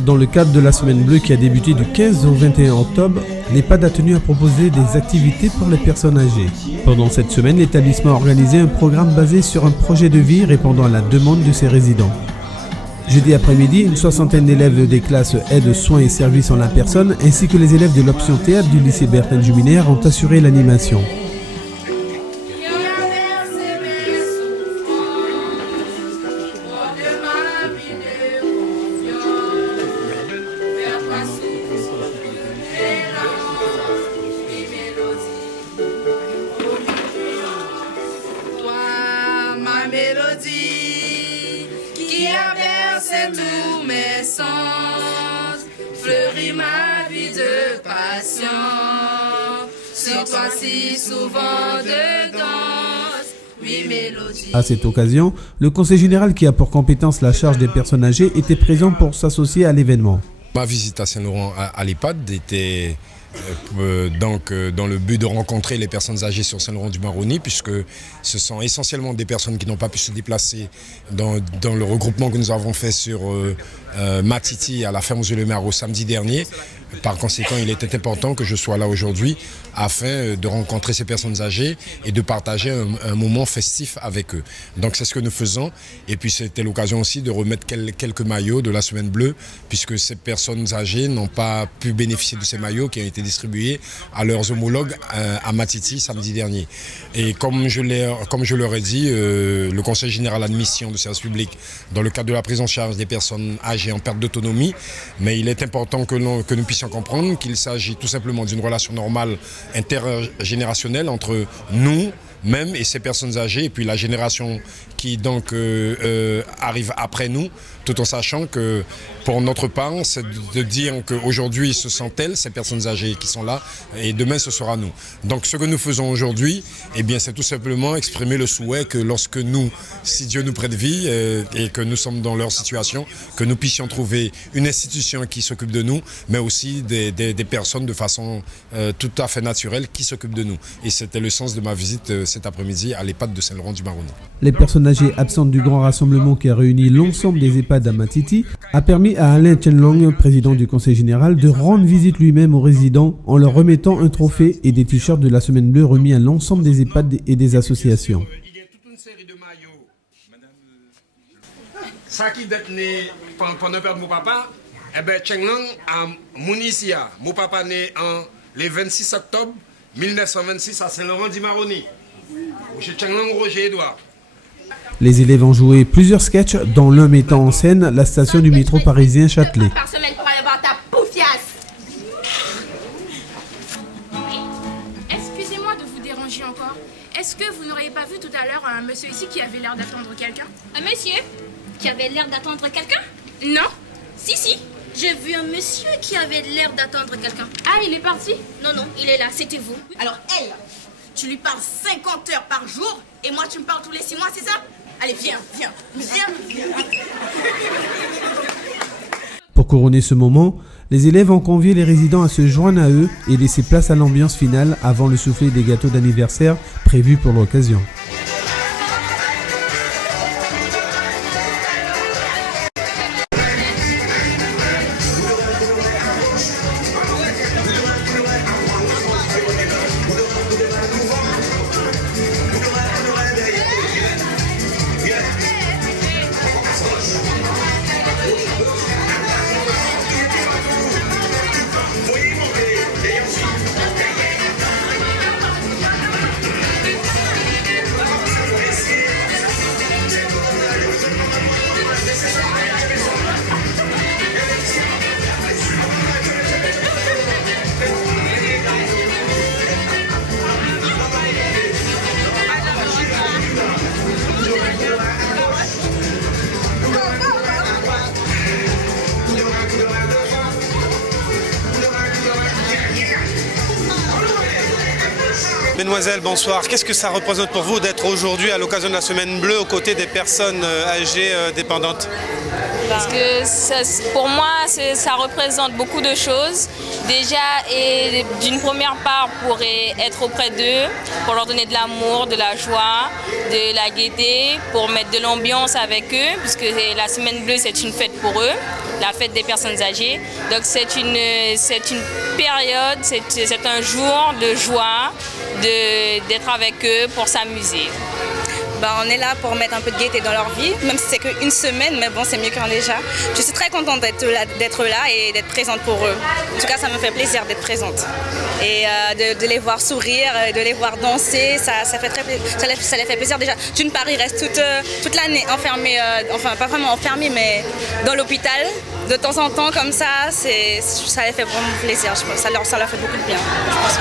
Dans le cadre de la Semaine Bleue qui a débuté du 15 au 21 octobre, l'EHPAD a tenu à proposer des activités pour les personnes âgées. Pendant cette semaine, l'établissement a organisé un programme basé sur un projet de vie répondant à la demande de ses résidents. Jeudi après-midi, une soixantaine d'élèves des classes aide, soins et services en la personne, ainsi que les élèves de l'option théâtre du lycée Bertin Juminaire ont assuré l'animation. Qui a bercé tous mes sens, fleuri ma vie de passion. Sur toi si souvent de danse, oui mélodie. À cette occasion, le conseil général qui a pour compétence la charge des personnes âgées était présent pour s'associer à l'événement. Ma visite à Saint-Laurent à l'EHPAD était dans le but de rencontrer les personnes âgées sur Saint-Laurent-du-Maroni, puisque ce sont essentiellement des personnes qui n'ont pas pu se déplacer dans le regroupement que nous avons fait sur Matiti à la ferme Zeulemar au samedi dernier. Par conséquent, il était important que je sois là aujourd'hui afin de rencontrer ces personnes âgées et de partager un moment festif avec eux. Donc c'est ce que nous faisons. Et puis c'était l'occasion aussi de remettre quelques maillots de la Semaine Bleue, puisque ces personnes âgées n'ont pas pu bénéficier de ces maillots qui ont été distribués à leurs homologues à Matiti samedi dernier. Et comme je leur ai dit, le Conseil général d'admission de services publics, dans le cadre de la prise en charge des personnes âgées en perte d'autonomie, mais il est important que nous puissions comprendre qu'il s'agit tout simplement d'une relation normale intergénérationnelle entre nous-mêmes et ces personnes âgées, et puis la génération qui donc arrive après nous, tout en sachant que pour notre part, c'est de dire qu'aujourd'hui ce sont elles, ces personnes âgées qui sont là, et demain ce sera nous. Donc ce que nous faisons aujourd'hui, eh bien c'est tout simplement exprimer le souhait que lorsque nous, si Dieu nous prête vie et que nous sommes dans leur situation, que nous puissions trouver une institution qui s'occupe de nous, mais aussi des personnes de façon tout à fait naturelle qui s'occupent de nous. Et c'était le sens de ma visite cet après-midi à l'EHPAD de Saint-Laurent-du-Maroni. Les personnes âgées absentes du grand rassemblement qui a réuni l'ensemble des EHPAD à Matiti a permis à Alain Chenlong, président du conseil général, de rendre visite lui-même aux résidents en leur remettant un trophée et des t-shirts de la Semaine Bleue remis à l'ensemble des EHPAD et des associations. Il y a toute une série de maillots. Ça qui date né pendant perdre mon papa, eh bien Chenlong à Mounicia. Mon papa né le 26 octobre 1926 à Saint-Laurent-du-Maroni. Chez Chenlong Roger Edouard. Les élèves ont joué plusieurs sketchs, dont l'un mettant en scène la station du métro parisien Châtelet. Par semaine pour aller voir ta poufiasse. Excusez-moi de vous déranger encore. Est-ce que vous n'auriez pas vu tout à l'heure un monsieur ici qui avait l'air d'attendre quelqu'un? Un monsieur qui avait l'air d'attendre quelqu'un? Non. Si, j'ai vu un monsieur qui avait l'air d'attendre quelqu'un. Ah, il est parti? Non, il est là, c'était vous. Alors elle, tu lui parles 50 heures par jour et moi tu me parles tous les 6 mois, c'est ça? Allez, viens. Pour couronner ce moment, les élèves ont convié les résidents à se joindre à eux et laisser place à l'ambiance finale avant le soufflet des gâteaux d'anniversaire prévus pour l'occasion. Mesdemoiselles, bonsoir. Qu'est-ce que ça représente pour vous d'être aujourd'hui à l'occasion de la Semaine Bleue aux côtés des personnes âgées dépendantes? Parce que pour moi, ça représente beaucoup de choses. Déjà, et d'une première part, pour être auprès d'eux, pour leur donner de l'amour, de la joie, de la gaieté, pour mettre de l'ambiance avec eux, puisque la Semaine Bleue, c'est une fête pour eux, la fête des personnes âgées. Donc c'est une période, c'est un jour de joie, d'être avec eux pour s'amuser. On est là pour mettre un peu de gaieté dans leur vie, même si c'est qu'une semaine, mais bon, c'est mieux qu'un déjà. Je suis très contente d'être là et d'être présente pour eux. En tout cas, ça me fait plaisir d'être présente. Et de les voir sourire, de les voir danser, ça les fait plaisir déjà. D'une part, ils restent toute l'année enfermés, enfin pas vraiment enfermés, mais dans l'hôpital. De temps en temps, comme ça les fait vraiment plaisir. Je pense. Ça leur fait beaucoup de bien. Je pense.